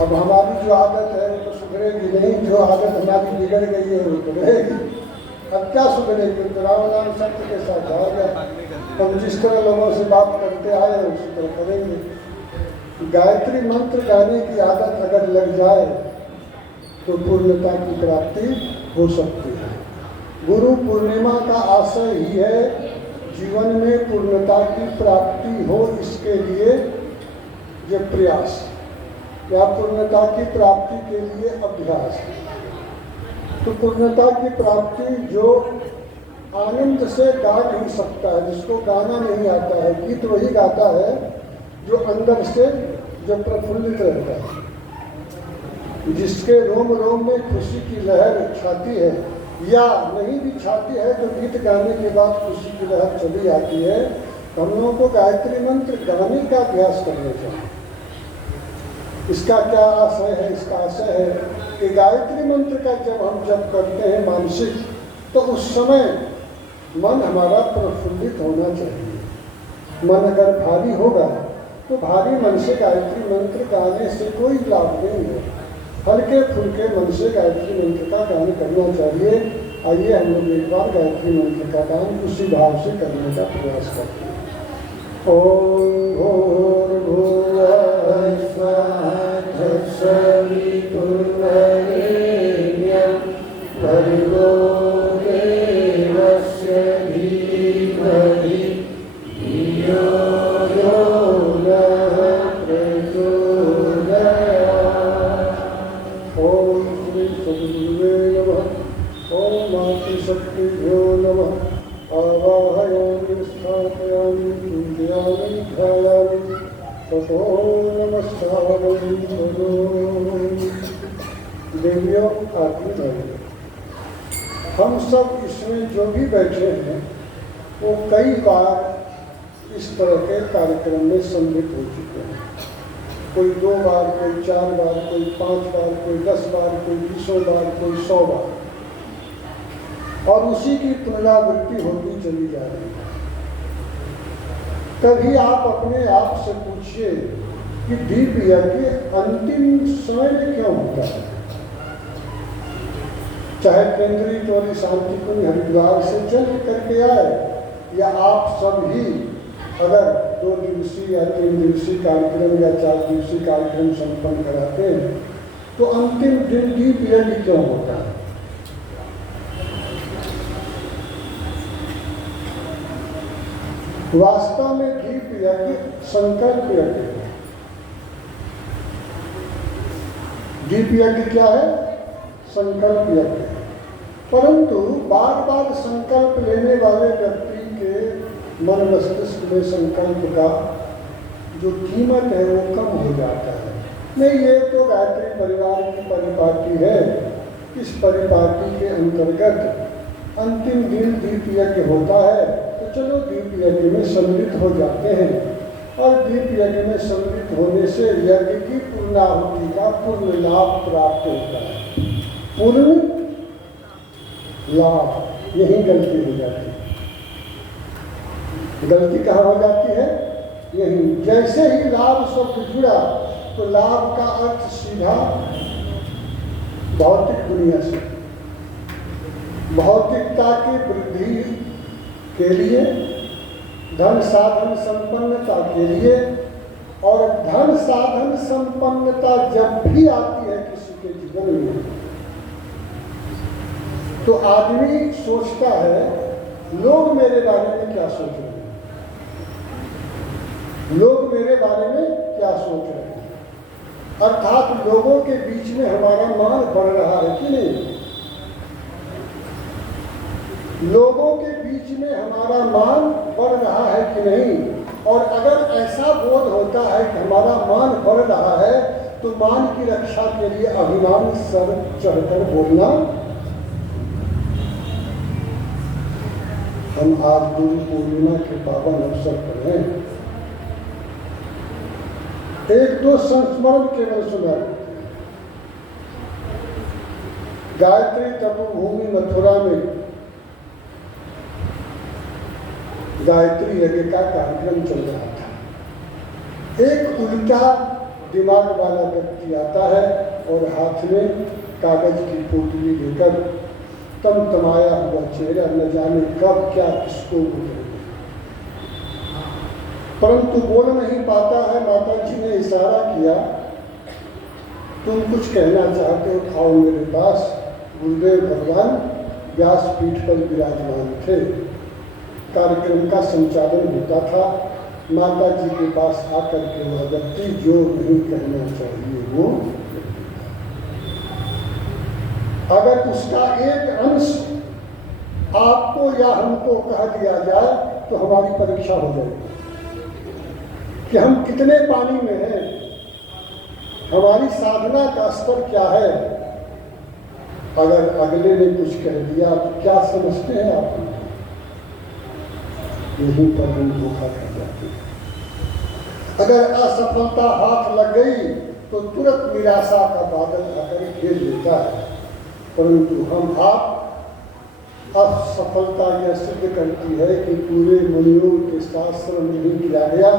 अब हमारी जो आदत है वो तो सुधरेगी नहीं, जो आदत हमारी बिगड़ गई है वो तो रहेगी। अब क्या सुधरेगी? तो राम नाम सत्य के साथ जाएगा। हम जिस तरह लोगों से बात करते आए उसी तरह करेंगे। गायत्री मंत्र गाने की आदत अगर लग जाए तो पूर्णता की प्राप्ति हो सकती है। गुरु पूर्णिमा का आशय ही है जीवन में पूर्णता की प्राप्ति हो, इसके लिए ये प्रयास या पूर्णता की प्राप्ति के लिए अभ्यास। तो पूर्णता की प्राप्ति जो आनंद से गा नहीं सकता है, जिसको गाना नहीं आता है, गीत वही गाता है जो अंदर से जो प्रफुल्लित रहता है, जिसके रोम रोम में खुशी की लहर छाती है, या नहीं भी छाती है तो गीत गाने के बाद खुशी की लहर चली आती है। हम लोगों को गायत्री मंत्र गाने का अभ्यास करना चाहिए। इसका क्या आशय है? इसका आशय है कि गायत्री मंत्र का जब हम जप करते हैं मानसिक, तो उस समय मन हमारा प्रफुल्लित होना चाहिए। मन अगर भारी होगा तो भारी मन से गायत्री मंत्र गाने से कोई लाभ नहीं है। हल्के फुल्के मन से गायत्री मंत्र का गान करना चाहिए। आइए हम लोग एक बार गायत्री मंत्र का गान उसी भाव से करने का प्रयास करते हैं। ओम भूर्भुवः स्वः तत्सवितुर्वरेण्यं भर्गो देवस्य धीमहि धियो यो नः प्रचोदयात्। ओम श्री सद्गुरुवे नमः। ओम मातृशक्तिभ्यो नमः। आवाहयामि स्थापयामि पूजयामि ध्यायामि ततो नमस्कारं करोमि। देवियों आत्मी भाइयों, हम सब इसमें जो भी बैठे हैं वो कई बार इस तरह के कार्यक्रम में सम्मिलित हो चुके हैं। कोई 2 बार, कोई 4 बार, कोई 5 बार, कोई 10 बार, कोई 20 बार, कोई 100 बार, और उसी की पुनरावृत्ति होती चली जा रही है। कभी आप अपने आप से पूछिए कि दीप यज्ञ अंतिम समय में क्यों होता है? चाहे केंद्रीय टोली शांति कुंज हरिद्वार से चल करके आए, या आप सब ही अगर 2 दिवसीय या 3 दिवसीय कार्यक्रम या 4 दिवसीय कार्यक्रम संपन्न कराते हैं, तो अंतिम दिन दीप यज्ञ क्यों होता है? वास्तव में दीप यज्ञ संकल्प यज्ञ है। दीप यज्ञ क्या है? संकल्प यज्ञ है। परंतु बार बार संकल्प लेने वाले व्यक्ति के मन मस्तिष्क में संकल्प का जो कीमत है वो कम हो जाता है। नहीं, ये तो गायत्री परिवार की परिपाटी है, इस परिपाटी के अंतर्गत अंतिम दिन दीप यज्ञ होता है, तो चलो दीप यज्ञ में सम्मिलित हो जाते हैं। और दीप यज्ञ में सम्मिलित होने से यज्ञ की पूर्णाहुति का पूर्ण लाभ प्राप्त होता है। पूर्ण लाभ, यही गलती हो जाती है। गलती कहाँ हो जाती है? यही, जैसे ही लाभ शब्द जुड़ा तो लाभ का अर्थ सीधा भौतिक दुनिया से, भौतिकता की वृद्धि के लिए, धन साधन संपन्नता के लिए। और धन साधन संपन्नता जब भी आती है किसी के जीवन में, तो आदमी सोचता है लोग मेरे बारे में क्या सोच रहे हैं, लोग मेरे बारे में क्या सोच रहे हैं। अर्थात लोगों के बीच में हमारा मान बढ़ रहा है कि नहीं? लोगों के बीच में हमारा मान बढ़ रहा है कि नहीं? और अगर ऐसा बोध होता है कि हमारा मान बढ़ रहा है, तो मान की रक्षा के लिए अभिमान सर चढ़कर बोलना। हम आज गुरु पूर्णिमा के पावन अवसर पर हैं, 1-2 संस्मरण केवल सुना। गायत्री तपोभूमि मथुरा में गायत्री यज्ञ का कार्यक्रम चल रहा था। एक उल्टा दिमाग वाला व्यक्ति आता है और हाथ में कागज की पोटली लेकर तमतमाया हुआ चेहरा न जाने कब क्या किसको गुजरे, परंतु बोल नहीं पाता है। माता जी ने इशारा किया, तुम कुछ कहना चाहते हो, आओ मेरे पास। गुरुदेव भगवान व्यासपीठ पर विराजमान थे। कार्यक्रम का संचालन होता था। माता जी के पास आकर के वह व्यक्ति जो नहीं कहना चाहिए वो, अगर उसका एक अंश आपको या हमको कह दिया जाए तो हमारी परीक्षा हो जाएगी कि हम कितने पानी में हैं, हमारी साधना का स्तर क्या है। अगर अगले ने कुछ कह दिया तो क्या समझते हैं आप? यहीं पर हम धोखा कर जाते हैं। अगर असफलता हाथ लग गई तो तुरंत निराशा का बादल आकर घेर लेता है, परंतु हम आप असफलता यह सिद्ध करती है कि पूरे मुनियों के साथ श्रम नहीं किया गया,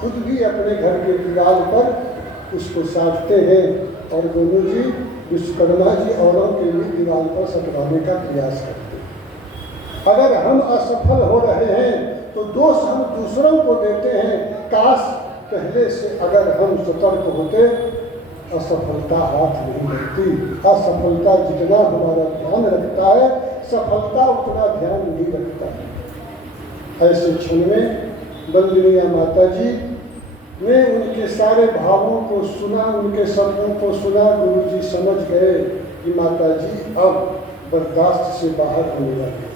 खुद भी अपने घर के दीवार पर उसको साधते हैं और दोनों जी विश्वकर्मा जी औरों के लिए दीवार पर सटवाने का प्रयास करते हैं। अगर हम असफल हो रहे हैं तो दोष हम दूसरों को देते हैं। काश पहले से अगर हम सतर्क होते, असफलता हाथ नहीं लगती। असफलता जितना हमारा ध्यान रखता है, सफलता उतना ध्यान नहीं रखता है। ऐसे क्षण में वंदनीय माता जी ने उनके सारे भावों को सुना, उनके शब्दों को सुना। गुरु जी समझ गए कि माता जी अब बर्दाश्त से बाहर होने लगे।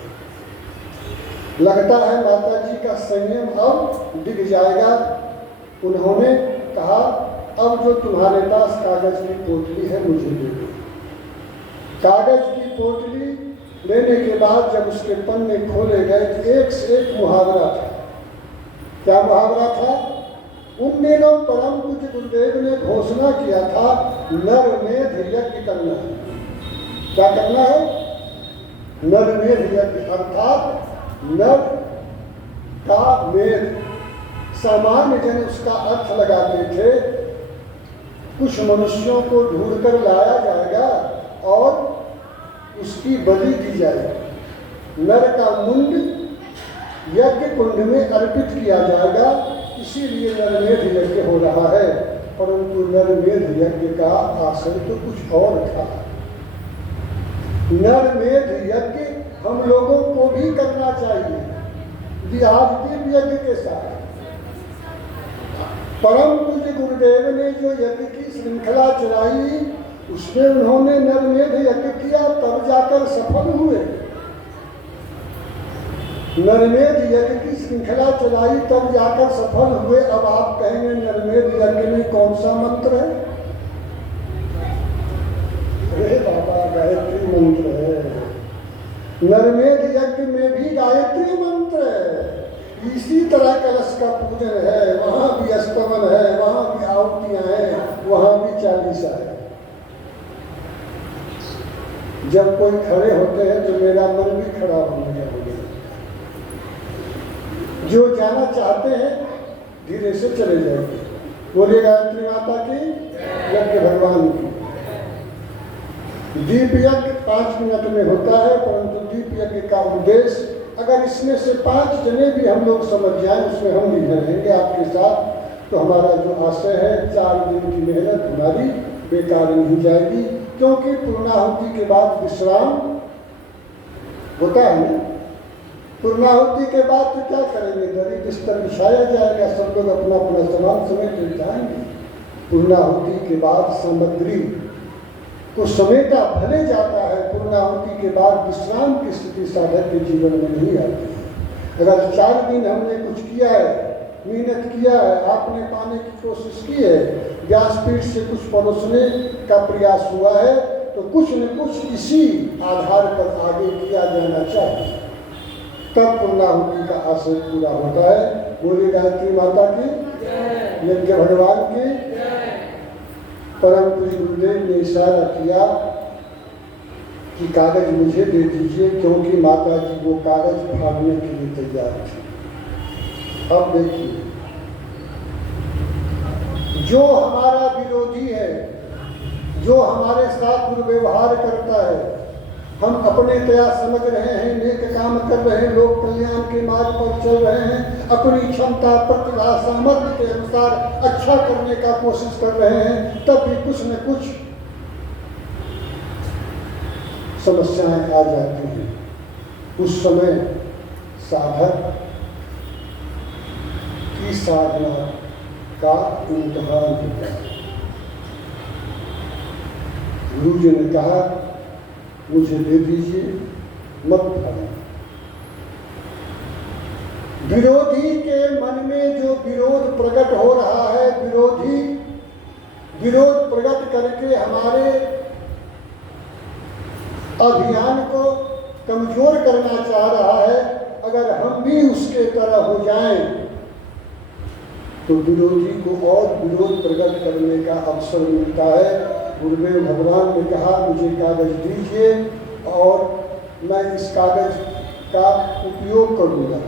लगता है माता जी का संयम अब दिख जाएगा। उन्होंने कहा, अब जो तुम्हारे पास कागज की पोटली है मुझे दे दो। कागज की पोटली लेने के बाद जब उसके पन्ने खोले गए तो एक से एक मुहावरा था। क्या मुहावरा था? उन दिनों परम पूज्य गुरुदेव ने घोषणा किया था, नर मेध यज्ञ करना है। क्या करना है? नर मेध यज्ञ, अर्थात नर का मेध। सामान्य जन उसका अर्थ लगाते थे, कुछ मनुष्यों को ढूंढकर लाया जाएगा और उसकी बलि दी जाएगी। नर का मुंड यज्ञ कुंड में अर्पित किया जाएगा, इसीलिए नरमेध यज्ञ हो रहा है। परंतु नरमेध यज्ञ का आशय तो कुछ और था। नरमेध यज्ञ हम लोगों को भी करना चाहिए, विहार यज्ञ के साथ। परम पूज्य गुरुदेव ने जो यज्ञ की श्रृंखला चलाई, उसमें उन्होंने नरमेध यज्ञ किया, तब जाकर सफल हुए। नरमेध यज्ञ की श्रृंखला चलाई, तब जाकर सफल हुए। अब आप कहेंगे नरमेध यज्ञ में कौन सा मंत्र है? अरे बाबा, गायत्री मंत्र है। नरमेध यज्ञ में भी गायत्री मंत्र है। इसी तरह कलश का पूजन है, वहां भी स्तवन है, वहां भी आहुतियां हैं, वहां भी चालीसा है। जब कोई खड़े होते हैं तो मेरा मन भी खड़ा होने लगा। जो जाना चाहते हैं धीरे से चले जाएंगे। बोलिए गायत्री माता की, यज्ञ भगवान की। दीप यज्ञ 5 मिनट में होता है, परंतु दीप यज्ञ का उद्देश्य, अगर इसमें से 5 जने भी हम लोग समझ जाएं, उसमें हम भी रहेंगे आपके साथ, तो हमारा जो आशय है 4 दिन की मेहनत हमारी बेकार नहीं जाएगी। क्योंकि पूर्णाहुति के बाद विश्राम होता है ना। पूर्णाहुति के बाद तो क्या करेंगे? दरी बिस्तर बिछाया जाएगा, सब लोग अपना अपना सामान समेट जाएंगे। पूर्णाहुति के बाद सामग्री को समेटा भले जाता है, पूर्णाहुति के बाद विश्राम की स्थिति साधक के जीवन में नहीं आती है। अगर 4 दिन हमने कुछ किया है, मेहनत किया है, आपने पाने की कोशिश की है, व्यासपीठ से कुछ परोसने का प्रयास हुआ है, तो कुछ न कुछ इसी आधार पर आगे किया जाना चाहिए, तब पूर्णाहुति का आशय पूरा होता है। बोली गायत्री माता की, यज्ञ भगवान की। परम पूज्य गुरुदेव ने इशारा किया कि कागज मुझे दे दीजिए, क्योंकि माता जी वो कागज फाड़ने के लिए तैयार थी। अब देखिए, जो हमारा विरोधी है, जो हमारे साथ दुर्व्यवहार करता है, हम अपने तया समझ रहे हैं, नेक काम कर रहे हैं, लोक कल्याण के मार्ग पर चल रहे हैं, अपनी क्षमता प्रतिभा सामर्थ्य के अनुसार अच्छा करने का कोशिश कर रहे हैं, तब भी कुछ न कुछ समस्याएं आ जाती हैं। उस समय साधक की साधना का इम्तिहान होता है। गुरु जी ने कहा, मुझे दे दीजिए, मत खाओ। विरोधी के मन में जो विरोध प्रकट हो रहा है, विरोधी विरोध प्रकट करके हमारे अभियान को कमजोर करना चाह रहा है, अगर हम भी उसके तरह हो जाएं तो विरोधी को और विरोध प्रकट करने का अवसर मिलता है। गुरुदेव भगवान ने कहा, मुझे कागज दीजिए और मैं इस कागज का उपयोग करूंगा।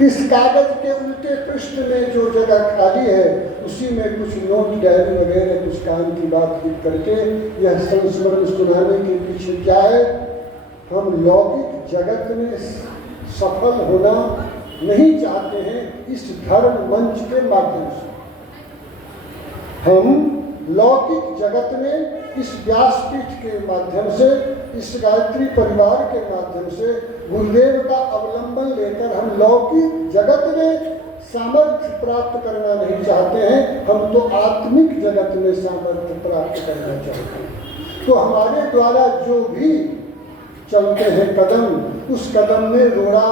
इस कागज के उल्टे पृष्ठ में जो जगह खाली है, उसी में कुछ नोट डायरी वगैरह कुछ काम की बात लिख करके यह संस्मरण सुनाने के पीछे क्या है, हम लौकिक जगत में सफल होना नहीं चाहते हैं। इस धर्म मंच के माध्यम से हम लौकिक जगत में इस व्यासपीठ के माध्यम से, इस गायत्री परिवार के माध्यम से गुरुदेव का अवलंबन लेकर हम लौकिक जगत में सामर्थ्य प्राप्त करना नहीं चाहते हैं, हम तो आत्मिक जगत में सामर्थ्य प्राप्त करना चाहते हैं। तो हमारे द्वारा जो भी चलते हैं कदम, उस कदम में रोड़ा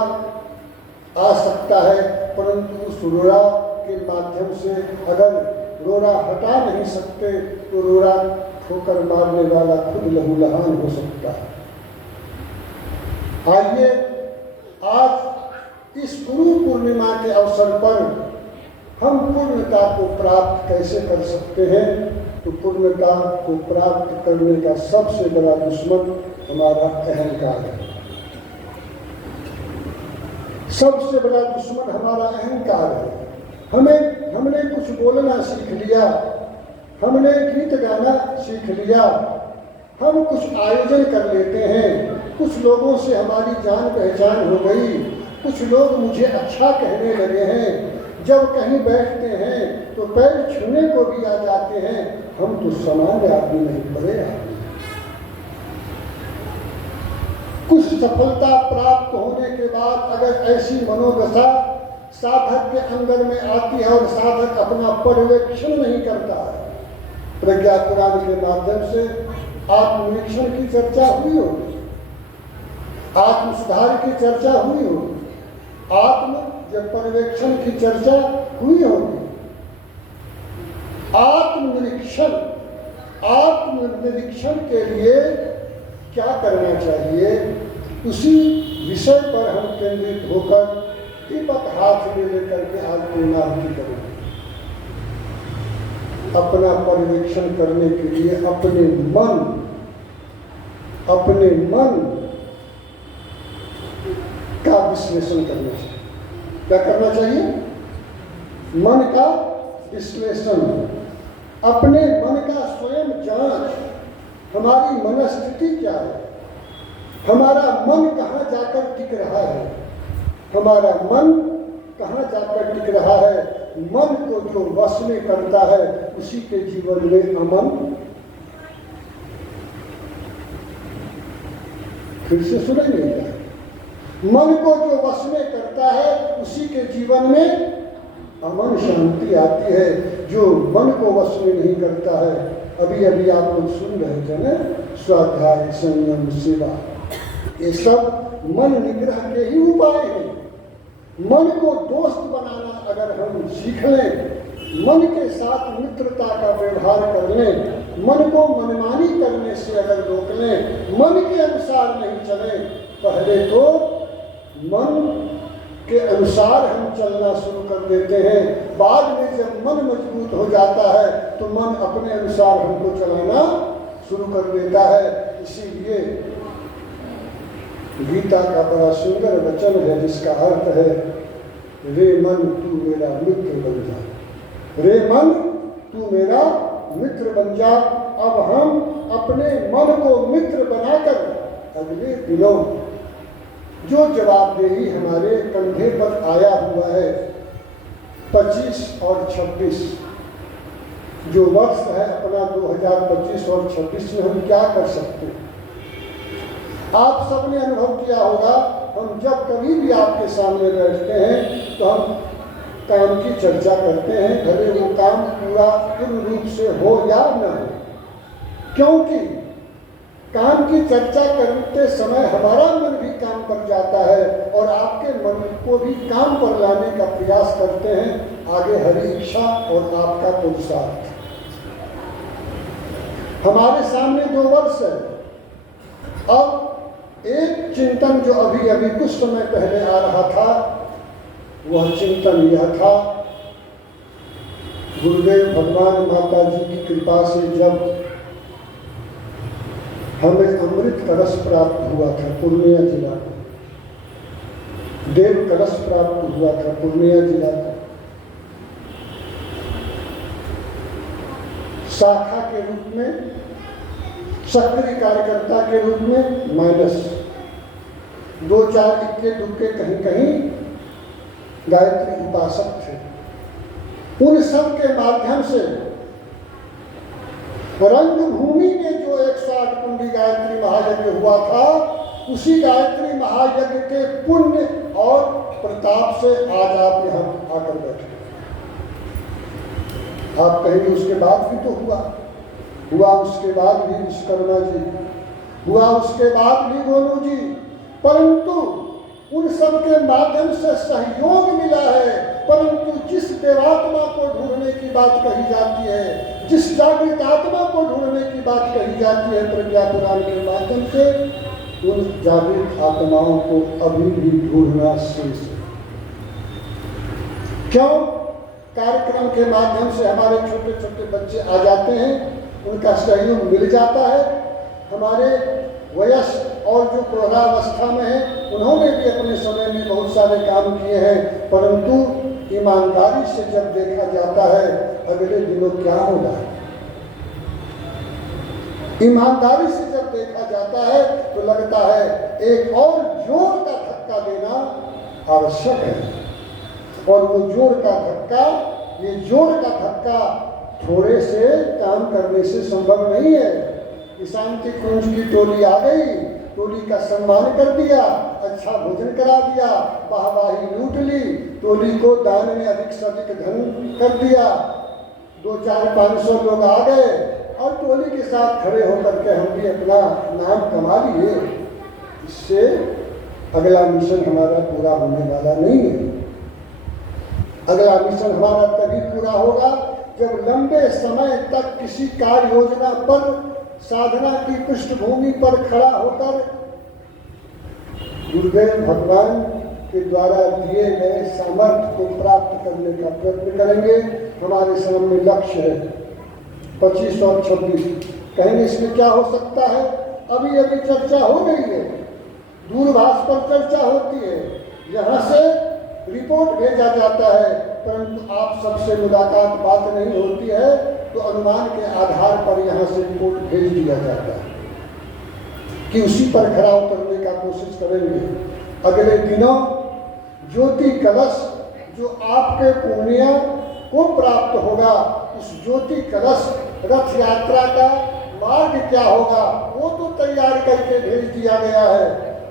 आ सकता है, परंतु उस रोड़ा के माध्यम से अगर रोड़ा हटा नहीं सकते तो रोड़ा ठोकर मारने वाला खुद लहूलुहान हो सकता है। आइए आज इस गुरु पूर्णिमा के अवसर पर हम पूर्णता को प्राप्त कैसे कर सकते हैं, तो पूर्णता को प्राप्त करने का सबसे बड़ा दुश्मन हमारा अहंकार है। सबसे बड़ा दुश्मन हमारा अहंकार है। हमने कुछ बोलना सीख लिया, हमने गीत गाना सीख लिया, हम कुछ आयोजन कर लेते हैं, कुछ लोगों से हमारी जान पहचान हो गई, कुछ लोग मुझे अच्छा कहने लगे हैं, जब कहीं बैठते हैं तो पैर छूने को भी आ जाते हैं। हम तो सामान्य आदमी नहीं, बड़े आदमी। कुछ सफलता प्राप्त होने के बाद अगर ऐसी मनोदशा साधक के अंदर में आती है और साधक अपना पर्यवेक्षण नहीं करता है, प्रज्ञा पुराण के माध्यम से आत्मनिरीक्षण की चर्चा हुई होगी, आत्म सुधार की चर्चा हुई होगी, आत्म जब पर्यवेक्षण की चर्चा हुई होगी। आत्मनिरीक्षण के लिए क्या करना चाहिए, उसी विषय पर हम केंद्रित होकर दीपक हाथ में लेकर के आज पूर्णाहुति करेंगे। अपना पर्यवेक्षण करने के लिए अपने मन का विश्लेषण करना चाहिए। क्या करना चाहिए? मन का विश्लेषण, अपने मन का स्वयं जांच, हमारी मनस्थिति क्या है, हमारा मन कहाँ जाकर टिक रहा है, हमारा मन कहाँ जाकर टिक रहा है। मन को जो वश में करता है उसी के जीवन में अमन। फिर से सुनेंगे क्या? मन को जो वश में करता है उसी के जीवन में अमन शांति आती है। जो मन को वश में नहीं करता है, अभी अभी आप लोग सुन रहे थे ना, स्वाध्याय, संयम, सेवा, ये सब मन निग्रह के ही उपाय हैं। मन को दोस्त बनाना अगर हम सीख लें, मन के साथ मित्रता का व्यवहार कर लें, मन को मनमानी करने से अगर रोक लें, मन के अनुसार नहीं चलें, पहले तो मन के अनुसार हम चलना शुरू कर देते हैं, बाद में जब मन मजबूत हो जाता है तो मन अपने अनुसार हमको चलाना शुरू कर देता है। इसीलिए गीता का बड़ा सुंदर वचन है जिसका अर्थ है, रे मन तू मेरा मित्र बन जा। रे मन तू मेरा मित्र बन जा। अब हम अपने मन को मित्र बनाकर अगले दिनों जो जवाबदेही हमारे कंधे पर आया हुआ है 25 और 26 जो वर्ष है अपना 2025 और 26 में हम क्या कर सकते हैं। आप सबने अनुभव किया होगा, हम जब कभी भी आपके सामने बैठते हैं तो हम काम की चर्चा करते हैं, भले वो काम पूर्ण रूप से हो या न हो, क्योंकि काम की चर्चा करते समय हमारा मन भी काम पर जाता है और आपके मन को भी काम पर लाने का प्रयास करते हैं, आगे हरी इच्छा और आपका पुरुषार्थ। हमारे सामने 2 वर्ष है। अब एक चिंतन जो अभी अभी कुछ समय पहले आ रहा था, वह चिंतन यह था, गुरुदेव भगवान माता जी की कृपा से जब हमें अमृत कलश प्राप्त हुआ था पूर्णिया जिला को, देव कलश प्राप्त हुआ था पूर्णिया जिला को, शाखा के रूप में, सक्रिय कार्यकर्ता के रूप में माइनस 2-4 इक्के दुक्के कहीं कहीं गायत्री उपासक थे। उन सब के माध्यम से रंगभूमि में जो 108 कुंडी गायत्री महायज्ञ हुआ था, उसी गायत्री महायज्ञ के पुण्य और प्रताप से आज आप यहाँ आकर बैठे। आप कहेंगे उसके बाद भी तो हुआ उसके बाद भी विश्वकर्मा जी, हुआ उसके बाद भी गोलू जी, परंतु उन सब के माध्यम से सहयोग मिला है। परंतु जिस देवात्मा को ढूंढने की बात कही जाती है, जिस जागृत आत्मा को ढूंढने की बात कही जाती है प्रज्ञा पुराण के माध्यम से, उन जागृत आत्माओं को अभी भी ढूंढना शेष है। क्यों? कार्यक्रम के माध्यम से हमारे छोटे छोटे बच्चे आ जाते हैं, उनका सहयोग मिल जाता है। हमारे वयस्क और जो प्रौढ़ावस्था में है, उन्होंने भी अपने समय में बहुत सारे काम किए हैं, परंतु ईमानदारी से जब देखा जाता है अगले दिनों क्या होगा, ईमानदारी से जब देखा जाता है तो लगता है एक और जोर का धक्का देना आवश्यक है। और वो जोर का धक्का, ये जोर का धक्का थोड़े से काम करने से संभव नहीं है। शांति कुंज की टोली आ गई, टोली का सम्मान कर दिया, अच्छा भोजन करा दिया, वाहवाही लूट ली, टोली को दान में अधिक से अधिक धन कर दिया, 200-400-500 लोग आ गए और टोली के साथ खड़े होकर के हम भी अपना नाम कमा लिए। इससे अगला मिशन हमारा पूरा होने वाला नहीं है। अगला मिशन हमारा तभी पूरा होगा जब लंबे समय तक किसी कार्य योजना पर, साधना की पृष्ठभूमि पर खड़ा होकर गुरुदेव भगवान के द्वारा दिए गए सामर्थ्य को प्राप्त करने का प्रयत्न करेंगे। हमारे सामने लक्ष्य है 25 और 26। कहेंगे इसमें क्या हो सकता है? अभी अभी चर्चा हो रही है, दूरभाष पर चर्चा होती है, यहाँ से रिपोर्ट भेजा जाता है, परंतु आप सबसे मुलाकात बात नहीं होती है, तो अनुमान के आधार पर यहाँ से रिपोर्ट भेज दिया जाता है कि उसी पर खरा उतरने का कोशिश करेंगे। अगले दिनों ज्योति कलश जो आपके पूर्णिया को प्राप्त होगा, उस ज्योति कलश रथ यात्रा का मार्ग क्या होगा वो तो तैयार करके भेज दिया गया है।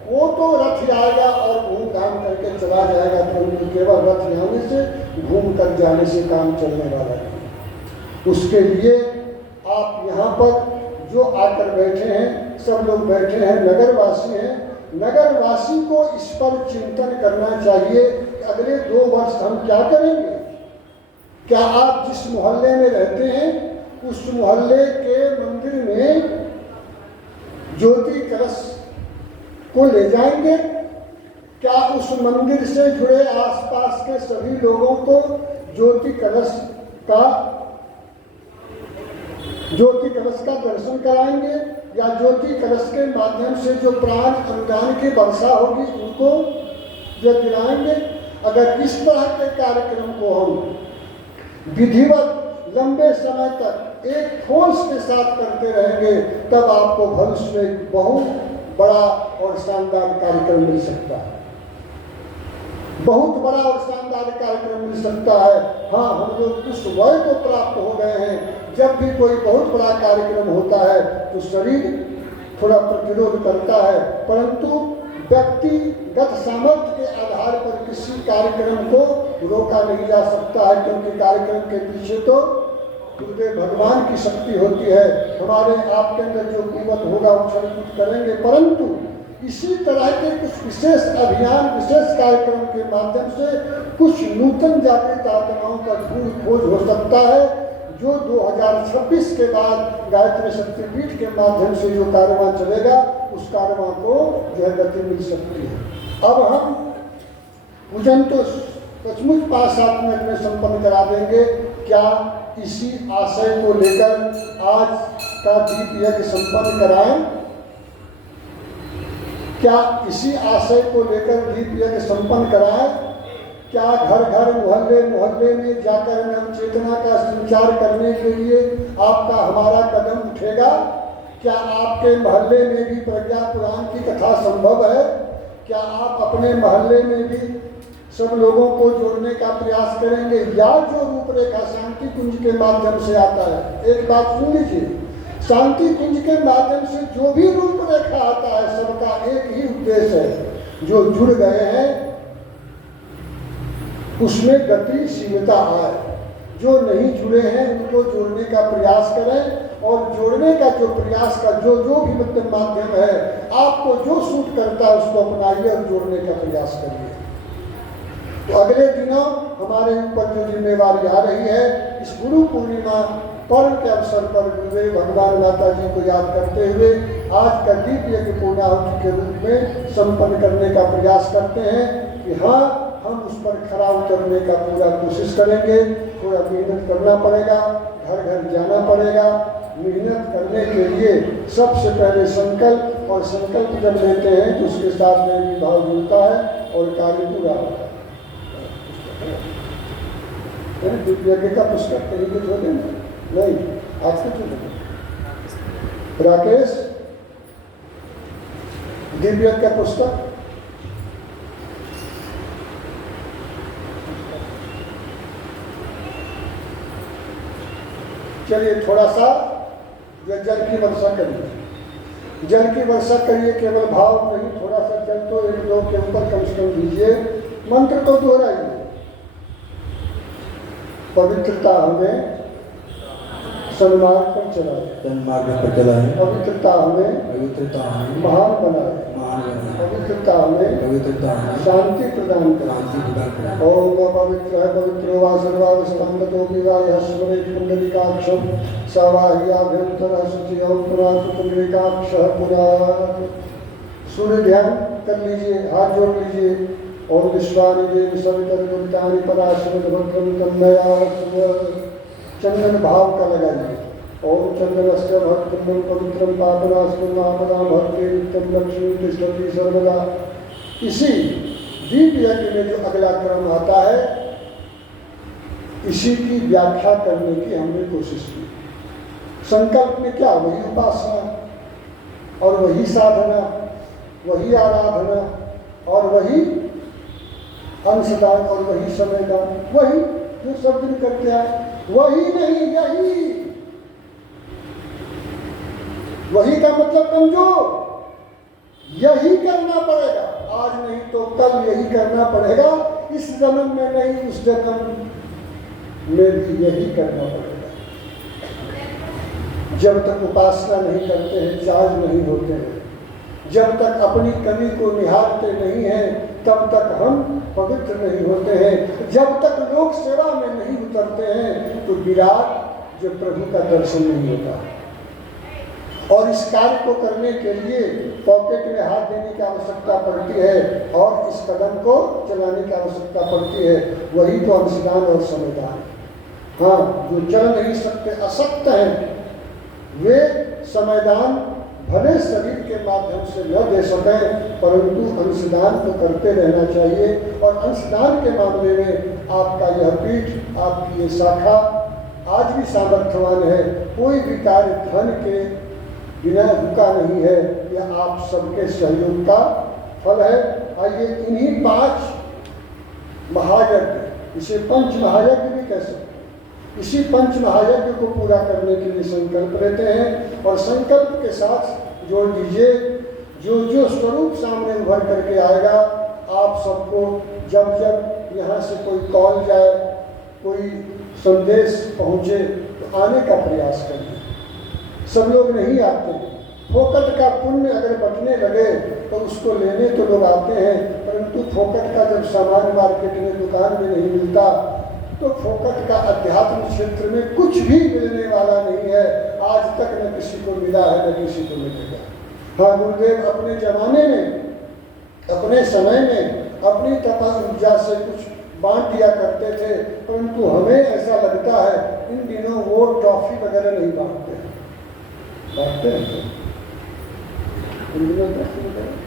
वो तो रथ आएगा और घूम घाम करके चला जाएगा, परंतु केवल रथ आने से, घूम कर जाने से काम चलने वाला है। उसके लिए आप यहाँ पर जो आकर बैठे हैं, सब लोग बैठे हैं, नगरवासी हैं, नगरवासी को इस पर चिंतन करना चाहिए कि अगले 2 वर्ष हम क्या करेंगे। क्या आप जिस मोहल्ले में रहते हैं उस मोहल्ले के मंदिर में ज्योति कलश को ले जाएंगे? क्या उस मंदिर से जुड़े आसपास के सभी लोगों को ज्योति कलश का दर्शन कराएंगे, या ज्योति कलश के माध्यम से जो प्राण अनुदान की वर्षा होगी उनको जो दिलाएंगे? अगर इस तरह के कार्यक्रम को हम विधिवत लंबे समय तक एक फोर्स के साथ करते रहेंगे, तब आपको भविष्य में बहुत बड़ा और शानदार कार्यक्रम मिल सकता है। बहुत बड़ा और शानदार कार्यक्रम मिल सकता है। हाँ, हम लोग उस वय को प्राप्त हो गए हैं, जब भी कोई बहुत बड़ा कार्यक्रम होता है तो शरीर थोड़ा प्रतिरोध करता है, परंतु व्यक्तिगत सामर्थ्य के आधार पर किसी कार्यक्रम को रोका नहीं जा सकता है, क्योंकि कार्यक्रम के पीछे तो गुरुदेव भगवान की शक्ति होती है। हमारे आपके अंदर जो कुवत होगा वो क्षणिक करेंगे, परंतु इसी तरह के कुछ विशेष अभियान, विशेष कार्यक्रम के माध्यम से कुछ नूतन जागृत आत्माओं का खोज हो सकता है, जो 2026 के बाद गायत्री शक्तिपीठ के माध्यम से जो कारवां चलेगा, उस कारवां को जो है गति मिल सकती है। अब हम पूजन तो सचमुच 5-7 मिनट में संपन्न करा देंगे। क्या इसी आशय को लेकर आज का दीप यज्ञ संपन्न कराएं? क्या इसी आशय को लेकर दीप यज्ञ संपन्न कराएं? क्या घर घर मोहल्ले मोहल्ले में जाकर नव चेतना का संचार करने के लिए आपका हमारा कदम उठेगा? क्या आपके मोहल्ले में भी प्रज्ञा पुराण की कथा संभव है? क्या आप अपने मोहल्ले में भी सब लोगों को जोड़ने का प्रयास करेंगे, या जो रूपरेखा शांति कुंज के माध्यम से आता है? एक बात सुन लीजिए, शांति कुंज के माध्यम से जो भी रूपरेखा आता है, सबका एक ही उद्देश्य है, जो जुड़ गए हैं उसमें गतिशीलता आए, जो नहीं जुड़े हैं उनको जोड़ने का प्रयास करें, और जोड़ने का जो प्रयास का जो भी मतलब माध्यम है, आपको जो सूट करता है उसको अपनाइए और जोड़ने का प्रयास करिए। तो अगले दिनों हमारे ऊपर जो जिम्मेवारी आ रही है, इस गुरु पूर्णिमा पर्व के अवसर पर गुरुदेव भगवान माता जी को याद करते हुए आज का दीप यज्ञ पूर्णाहुति के रूप में संपन्न करने का प्रयास करते हैं कि हाँ, हम उस पर खरा उतरने का पूरा कोशिश करेंगे। थोड़ा मेहनत करना पड़ेगा, घर घर जाना पड़ेगा। मेहनत करने के लिए सबसे पहले संकल्प, और संकल्प जब लेते हैं तो उसके साथ में भी भाव जुड़ता है और कार्य पूरा होता है। दीप यज्ञ का पुस्तक कहीं कुछ होते नहीं, आपको क्यों राकेश दीप यज्ञ का पुस्तक चलिए थोड़ा सा जल की वर्षा करिए, जल की वर्षा करिए, केवल भाव नहीं, थोड़ा सा जल तो 1-2 के ऊपर कम से कम दीजिए। मंत्र को दोहराइए। पवित्रता हमें सन्मार्ग पर चलाए, पवित्रता हमें महान बनाए, पवित्रता हमें शांति प्रदान करे। ओम पवित्र है पवित्रो वा सर्वावस्थांगतो विवाह स्मरेत पुंडरीकाक्षं सवाह्याभ्यंतर शुचिं पुरातु पुंडरीकाक्षः पुरात्। सूर्य ध्यान कर लीजिए, हाथ जोड़ लीजिए। ओम विश्वानि देव सवितर्वृतानि पराशरद भद्रं तन्मया। चंदन भाव का लगाइए। ओम चंदनस्य भक्तम पवित्रम पापनाशनं आपदां भक्ति नित्यं लक्ष्मी तिष्ठति सर्वदा। इसी दीप यज्ञ में जो अगला क्रम आता है, इसी की व्याख्या करने की हमने कोशिश की। संकल्प में क्या, वही उपासना और वही साधना, वही आराधना और वही अंशदान और वही समयदान, वही जो सब दिन करते आए, वही नहीं यही। वही का मतलब कमजोर, यही करना पड़ेगा। आज नहीं तो कल यही करना पड़ेगा। इस जन्म में नहीं, उस जन्म में भी यही करना पड़ेगा। जब तक उपासना नहीं करते हैं, चार्ज नहीं होते हैं, जब तक अपनी कमी को निहारते नहीं हैं, तब तक हम पवित्र नहीं होते हैं। जब तक लोक सेवा में नहीं उतरते हैं, तो विराट जो प्रभु का दर्शन नहीं होता। और इस कार्य को करने के लिए पॉकेट में हाथ देने की आवश्यकता पड़ती है और इस कदम को चलाने की आवश्यकता पड़ती है। वही तो अंशदान और समयदान। हाँ, जो चल नहीं सकते, अशक्त हैं, वे समयदान भले शरीर के माध्यम से न दे सकें, परंतु अंशदान तो करते रहना चाहिए। और अंशदान के मामले में आपका यह पीठ, आपकी ये शाखा आज भी सामर्थ्यवान है। कोई भी कार्य धन के बिना रुका नहीं है। यह आप सबके सहयोग का फल है। आइए इन्हीं 5 महायज्ञ, इसे पंच महायज्ञ भी कह सकते हैं, इसी पंच महायज्ञ को पूरा करने के लिए संकल्प लेते हैं। और संकल्प के साथ जोड़ दीजिए, जो जो स्वरूप सामने उभर करके आएगा, आप सबको जब जब यहाँ से कोई कॉल जाए, कोई संदेश पहुँचे, तो आने का प्रयास करिए। सब लोग नहीं आते। फोकट का पुण्य अगर बटने लगे तो उसको लेने तो लोग आते हैं, परंतु फोकट का जब सामान मार्केट में, दुकान में नहीं मिलता, तो फोकट का अध्यात्म क्षेत्र में कुछ भी मिलने वाला नहीं है। आज तक न किसी को मिला है, न किसी को मिलेगा। हाँ, गुरुदेव अपने जमाने में, अपने समय में अपनी तपा ऊर्जा से कुछ बांट दिया करते थे, परंतु हमें ऐसा लगता है इन दिनों वो टॉफी वगैरह नहीं बांटते हैं। बांटते हैं इन दिनों टॉफी वगैरह?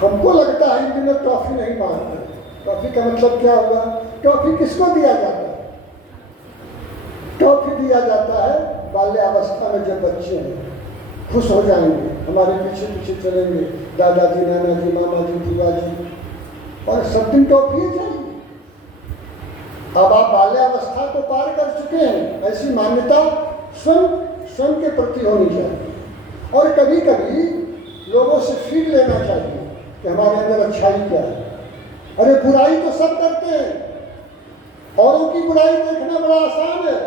हमको लगता है इन दिनों टॉफी नहीं बांटते। टॉफी का मतलब क्या हुआ? टॉफी किसको दिया जाता है? टॉफी दिया जाता है बाल्यावस्था में, जब बच्चे हैं, खुश हो जाएंगे, हमारे पीछे पीछे चलेंगे, दादाजी, नाना जी, मामा जी, बुआ जी, और सब दिन टॉफी चाहिए। अब आप बाल्यावस्था को पार कर चुके हैं, ऐसी मान्यता स्वयं के प्रति होनी चाहिए। और कभी कभी लोगों से फील लेना चाहिए कि हमारे अंदर अच्छाई क्या है। अरे बुराई तो सब करते हैं, औरों की बुराई देखना बड़ा आसान है।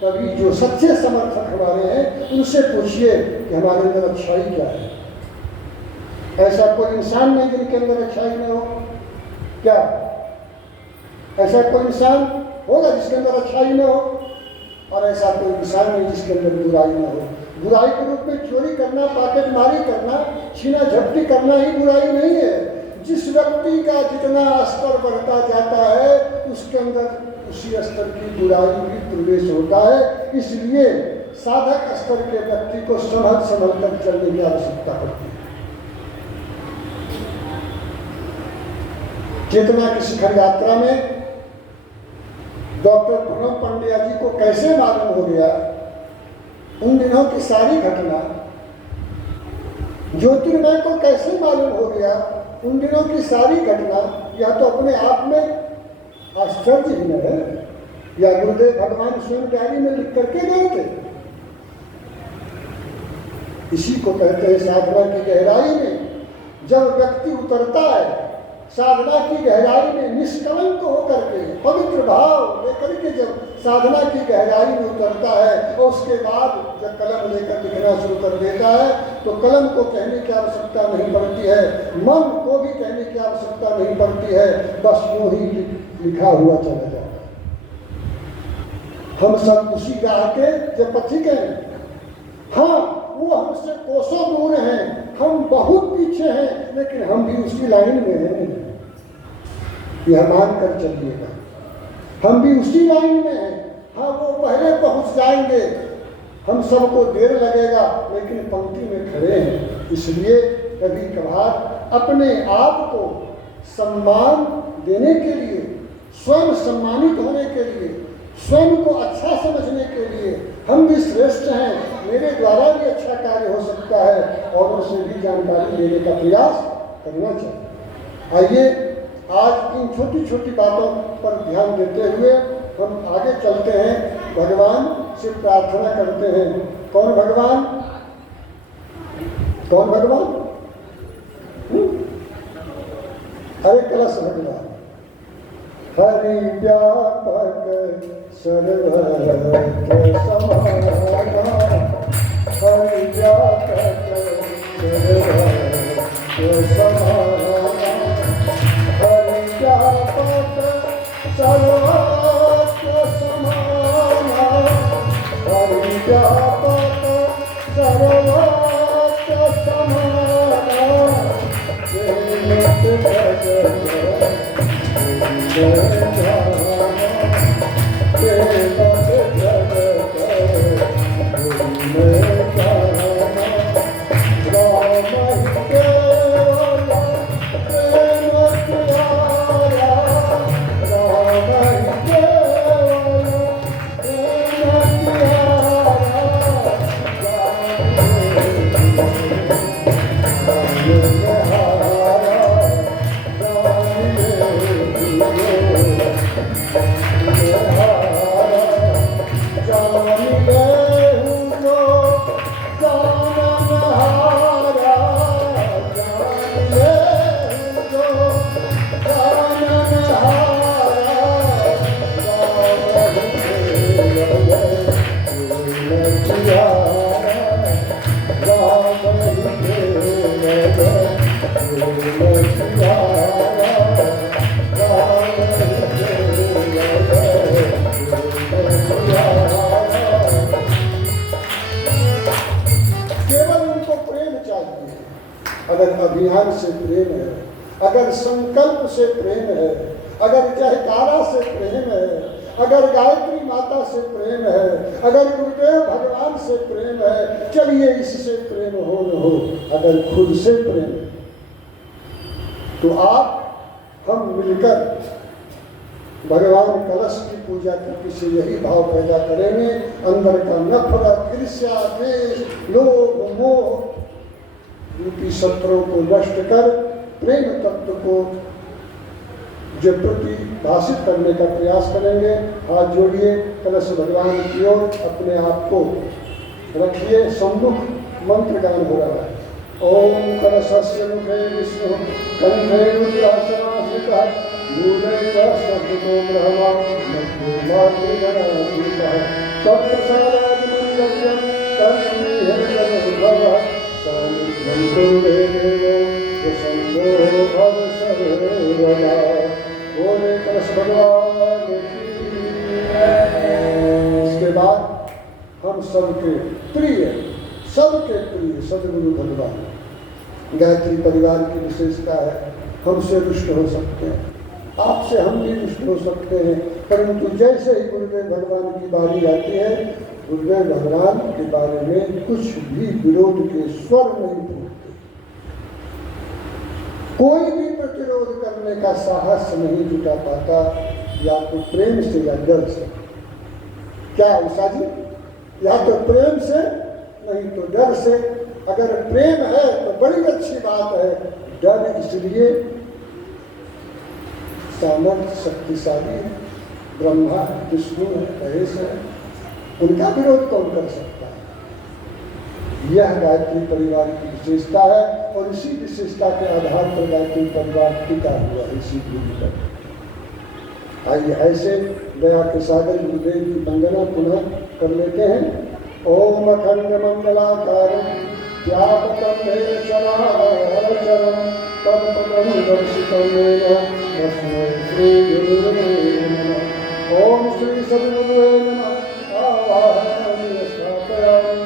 कभी जो सच्चे समर्थक हमारे हैं उनसे पूछिए कि हमारे अंदर अच्छाई क्या है। ऐसा कोई इंसान नहीं जिनके अंदर अच्छाई न हो। क्या ऐसा कोई इंसान होगा जिसके अंदर अच्छाई न हो? और ऐसा कोई इंसान नहीं जिसके अंदर बुराई न हो। बुराई के रूप में चोरी करना, पॉकेटमारी करना, छीना झपटी करना ही बुराई नहीं है। जिस व्यक्ति का जितना स्तर बढ़ता जाता है, उसके अंदर उसी स्तर की बुराई भी प्रवेश होता है। इसलिए साधक स्तर के व्यक्ति को संभल कर चलने की आवश्यकता पड़ती है। चेतना की शिखर यात्रा में डॉक्टर प्रणव पंड्या जी को कैसे मालूम हो गया उन दिनों की सारी घटना? ज्योतिर्मय को कैसे मालूम हो गया उन दिनों की सारी घटना? यह तो अपने आप में आश्चर्य है। या गुरुदेव भगवान स्वयं डायरी में लिख करके गए थे? इसी को कहते हैं साधना की गहराई में जब व्यक्ति उतरता है, साधना की गहराई में निष्कलंक होकर के, पवित्र भाव लेकर के जब साधना की गहराई में उतरता है, और उसके बाद जब कलम लेकर लिखना शुरू कर देता है, तो कलम को कहने की आवश्यकता नहीं पड़ती है, मन को भी कहने की आवश्यकता नहीं पड़ती है, बस यूं ही लिखा हुआ चला जाता है। हम सब उसी राह के जब पथिक हैं। हाँ, वो हमसे कोसों दूर हैं, हम बहुत पीछे हैं, लेकिन हम भी उसी लाइन में हैं। यह मानकर चलिएगा, हम भी उसी लाइन में हैं। हाँ, वो पहले पहुंच जाएंगे, हम सबको देर लगेगा, लेकिन पंक्ति में खड़े हैं। इसलिए कभी कभार अपने आप को सम्मान देने के लिए, स्वयं सम्मानित होने के लिए, स्वयं को अच्छा समझने के लिए, हम भी श्रेष्ठ हैं, मेरे द्वारा भी अच्छा कार्य हो सकता है, और उनसे भी जानकारी लेने का प्रयास करना चाहिए। आइए आज इन छोटी छोटी बातों पर ध्यान देते हुए हम आगे चलते हैं, भगवान से प्रार्थना करते हैं। कौन भगवान? कौन भगवान? अरे कलश भगवान। हरि व्यापक सर्वत्र समाना, हरि व्यापक सर्वत्र समाना, हरि व्यापक सर्वत्र समाना, हरि व्यापक सर्वत्र समाना, जगत अगर अभियान से प्रेम है, अगर संकल्प से प्रेम है, अगर जयकारा से प्रेम है, अगर गायत्री माता से प्रेम है, अगर गुरुदेव भगवान से प्रेम है, चलिए इससे प्रेम हो न हो, अगर खुद से प्रेम है तो आप हम मिलकर भगवान कलश की पूजा करके से यही भाव पैदा करेंगे, अंदर का नफरत, ईर्ष्या, द्वेष, लोभ, मोह रूपी शत्रुओं को नष्ट कर प्रेम तत्व को जो प्रतिभाषित करने का प्रयास करेंगे। हाथ जोड़िए, कलश भगवान की ओर अपने आप को रखिए, सम्मुख मंत्र गान हो रहा है। ओम कलशस्य मुखे विष्णु कंठे रुद्रासनासितः मूलैः सद्गुणो ब्रह्मा मध्ये मातृगणातीतः तत्प्रसादादिमण्डलं तन्मे हृदयोद्भवः सानिध्यं कुरुते देवो प्रसन्नो भव सर्वदा। बोले कलश भगवान की। इसके बाद हम सबके प्रिय सदगुरु भगवान गायत्री परिवार की विशेषता है, हमसे रुष्ट हो सकते हैं, आपसे हम भी रुष्ट हो सकते हैं, परंतु जैसे ही गुरुदेव भगवान की बारी आती है, गुरुदेव भगवान के बारे में कुछ भी विरोध के स्वर नहीं फूटते, कोई भी प्रतिरोध करने का साहस नहीं जुटा पाता, या तो प्रेम से या डर से। क्या उषा जी? या तो प्रेम से नहीं तो डर से। अगर प्रेम है तो बड़ी अच्छी बात है, डर इसलिए सामर्थ्य शक्तिशाली है, ब्रह्मा विष्णु है, महेश है, उनका विरोध कौन कर सकता है? यह गायत्री परिवार की विशेषता है और इसी विशेषता के आधार पर गायत्री परिवार टिका हुआ है इसी भूमि पर। आइए ऐसे दया के सागर गुरुदेव की वंदना पुनः कर लेते हैं। ओम अखंड मंगलाकारं व्यापकं चराचरं तत्पदं दर्शितं येन तस्मै श्री गुरुवे नमः। ओम श्री सद्गुरुवे नमः। आवाहयामि स्थापयामि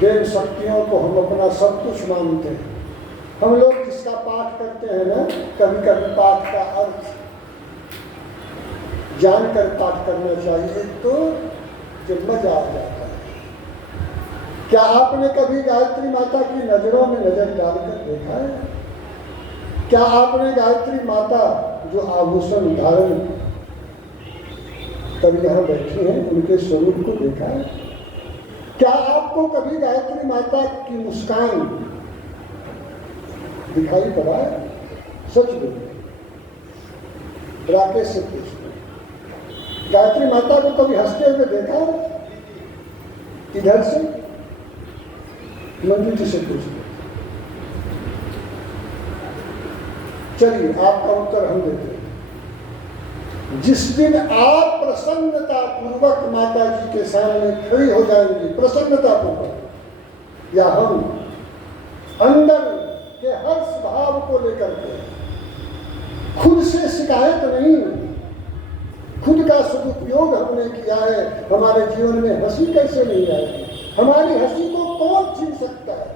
देव शक्तियों को हम अपना सब कुछ मानते हैं। हम लोग जिसका पाठ करते हैं ना, कभी कभी पाठ का अर्थ जानकर पाठ करना चाहिए तो जो मजा आ जाता है। क्या आपने कभी गायत्री माता की नजरों में नजर डालकर देखा है? क्या आपने गायत्री माता जो आभूषण धारण कभी यहाँ बैठी हैं उनके स्वरूप को देखा है? क्या आपको कभी गायत्री माता की मुस्कान दिखाई पड़ा है? सच बोलिए, राकेश से पूछते, गायत्री माता को कभी हंसते हुए देखा है? इधर से मंजू जी से पूछते। चलिए आपका उत्तर हम देते हैं। जिस दिन आप प्रसन्नता पूर्वक माता जी के सामने खड़ी हो जाएंगी, प्रसन्नता पूर्वक, या हम अंदर के हर्ष भाव को लेकर के खुद से शिकायत नहीं, खुद का सदुपयोग हमने किया है, हमारे जीवन में हंसी कैसे नहीं आएगी? हमारी हंसी को कौन छीन सकता है?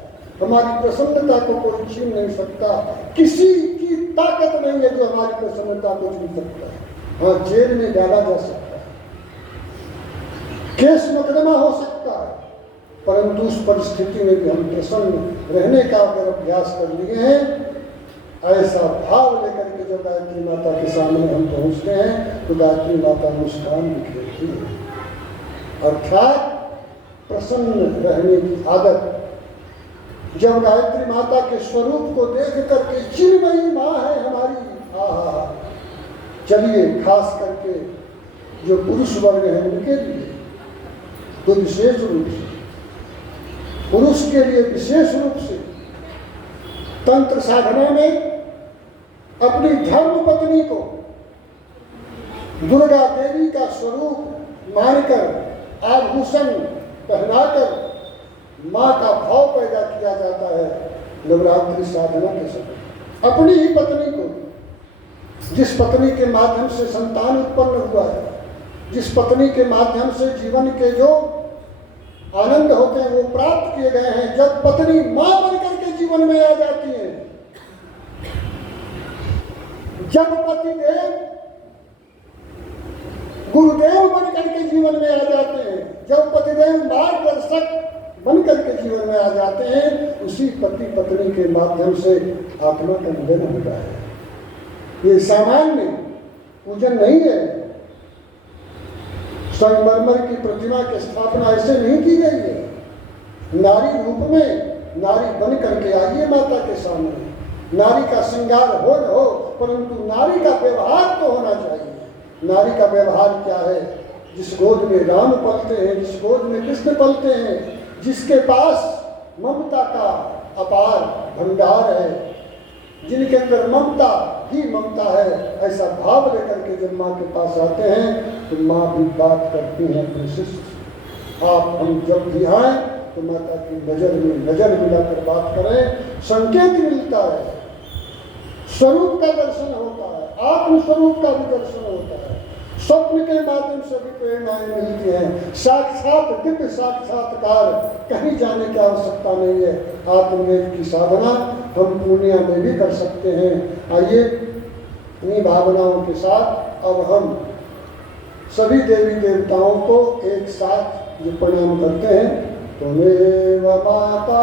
हमारी प्रसन्नता को कोई छीन नहीं सकता। किसी की ताकत नहीं है जो हमारी प्रसन्नता को छीन सकता है। हाँ, जेल में डाला जा सकता है, केस मुकदमा हो सकता है, परंतु उस परिस्थिति में भी हम प्रसन्न रहने का अगर अभ्यास कर लिए हैं, ऐसा भाव लेकर के जब गायत्री माता के सामने हम पहुंचते हैं तो गायत्री माता मुस्कान बिखेरती है। अर्थात प्रसन्न रहने की आदत। जब गायत्री माता के स्वरूप को देख करके चिन्मयी माँ है हमारी, आहा, चलिए खास करके जो पुरुष वर्ग है उनके लिए तो विशेष रूप से, पुरुष के लिए विशेष रूप से तंत्र साधना में अपनी धर्म पत्नी को दुर्गा देवी का स्वरूप मानकर आभूषण पहनाकर माँ का भाव पैदा किया जाता है नवरात्रि साधना के समय। अपनी ही पत्नी को, जिस पत्नी के माध्यम से संतान उत्पन्न हुआ है, जिस पत्नी के माध्यम से जीवन के जो आनंद होते हैं वो प्राप्त किए गए हैं जब पत्नी मां बनकर के जीवन में आ जाती है, जब पतिदेव गुरुदेव बनकर के जीवन में आ जाते हैं, जब पतिदेव मार्गदर्शक बनकर के जीवन में आ जाते हैं, उसी पति पत्नी के माध्यम से आत्मा का निधन होता है। ये सामान्य पूजन नहीं है। संगमरमर की प्रतिमा की स्थापना ऐसे नहीं की गई है। नारी रूप में नारी बन करके आइए माता के सामने। नारी का श्रृंगार हो न हो, परंतु नारी का व्यवहार तो होना चाहिए। नारी का व्यवहार क्या है? जिस गोद में राम पलते हैं, जिस गोद में कृष्ण पलते हैं, जिसके पास ममता का अपार भंडार है, जिनके अंदर ममता ही ममता है, ऐसा भाव लेकर के जब माँ के पास आते हैं तो माँ भी बात करती हैं अपने शिष्य। आप हम जब भी आए तो माता की नजर में नजर मिलाकर बात करें, संकेत मिलता है, स्वरूप का दर्शन होता है, आत्म स्वरूप का भी दर्शन होता है। स्वप्न के माध्यम से भी प्रेरणाएं मिलती हैं। साक्षात दिव्य साक्षात्कार, कहीं जाने की आवश्यकता नहीं है। आत्मवेद की साधना हम पूर्णिया में भी कर सकते हैं। आइए इन्हीं भावनाओं के साथ अब हम सभी देवी देवताओं को एक साथ ये प्रणाम करते हैं। त्वमेव माता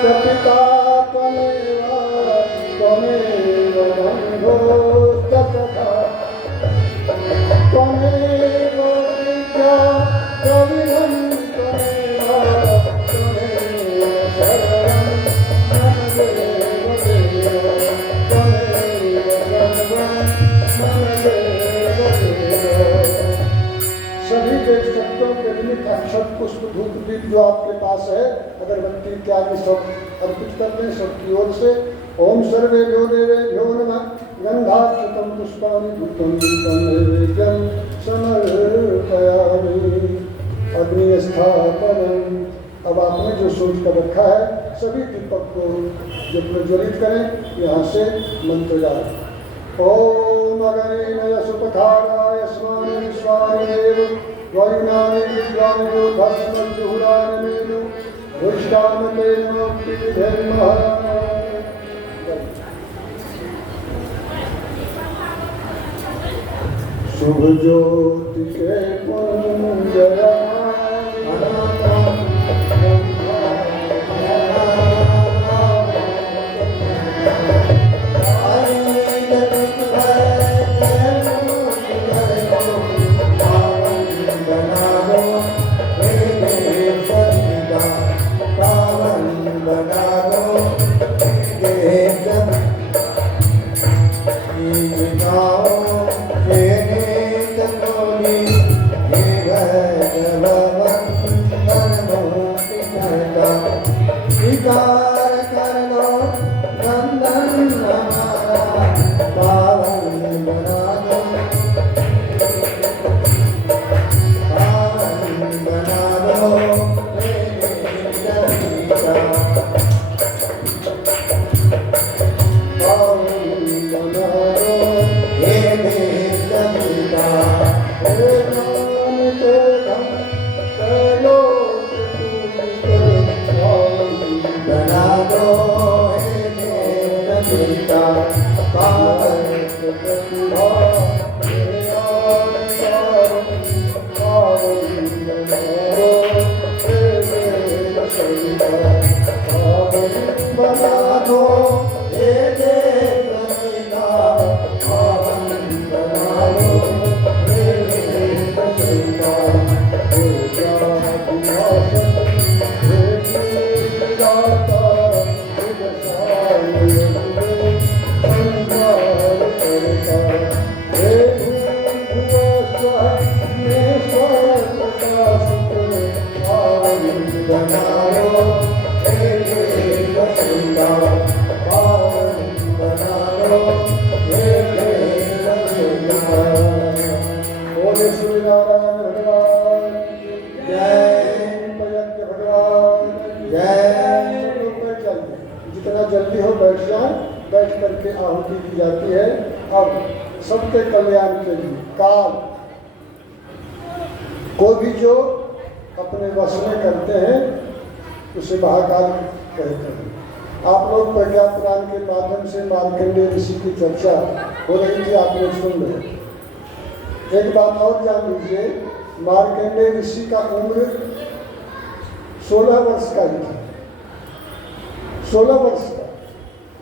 च पिता त्वमेव बन्धो च सखा त्वमेव विद्या त्वमिदं त्वमेव शरणं मम देव देव त्वमेव सर्वं मम देव देव। सभी देव शक्तियों के निमित्त अक्षत पुष्प धूप दीप जो आपके पास है, अगरबत्ती इत्यादि सब अर्पित करते हैं सबकी ओर से। ओम सर्वेभ्यो देवेभ्यो नमः। गंधाक्षतं पुष्पाणि धूपं दीपं नैवेद्यं समर्पयामि। अग्नि स्थापनम्। अब आपने जो सोच कर रखा है सभी दीपक को जो प्रज्वलित करें, यहाँ से मंत्र जाए। ओम अग्निनय सुपथाराय स्माने विश्वानिदेव वायुनानि विद्वानियो भस्मज्जुहुरानिमेनु भुष्टामते नमः धर्मः। शुभ ज्योति के पुंजया जितना जल्दी हो बैठ जाए, बैठ करके आहुति दी जाती है। अब सबके कल्याण के लिए काल को भी जो अपने वश में करते हैं उसे महाकाल कहते हैं। आप लोग प्रज्ञा पुराण के माध्यम से मार्कंडेय ऋषि की चर्चा हो रही थी, आप लोग सुन रहे। एक बात और जान लीजिए, मार्कंडेय ऋषि का उम्र 16 वर्ष का ही था, 16 वर्ष का,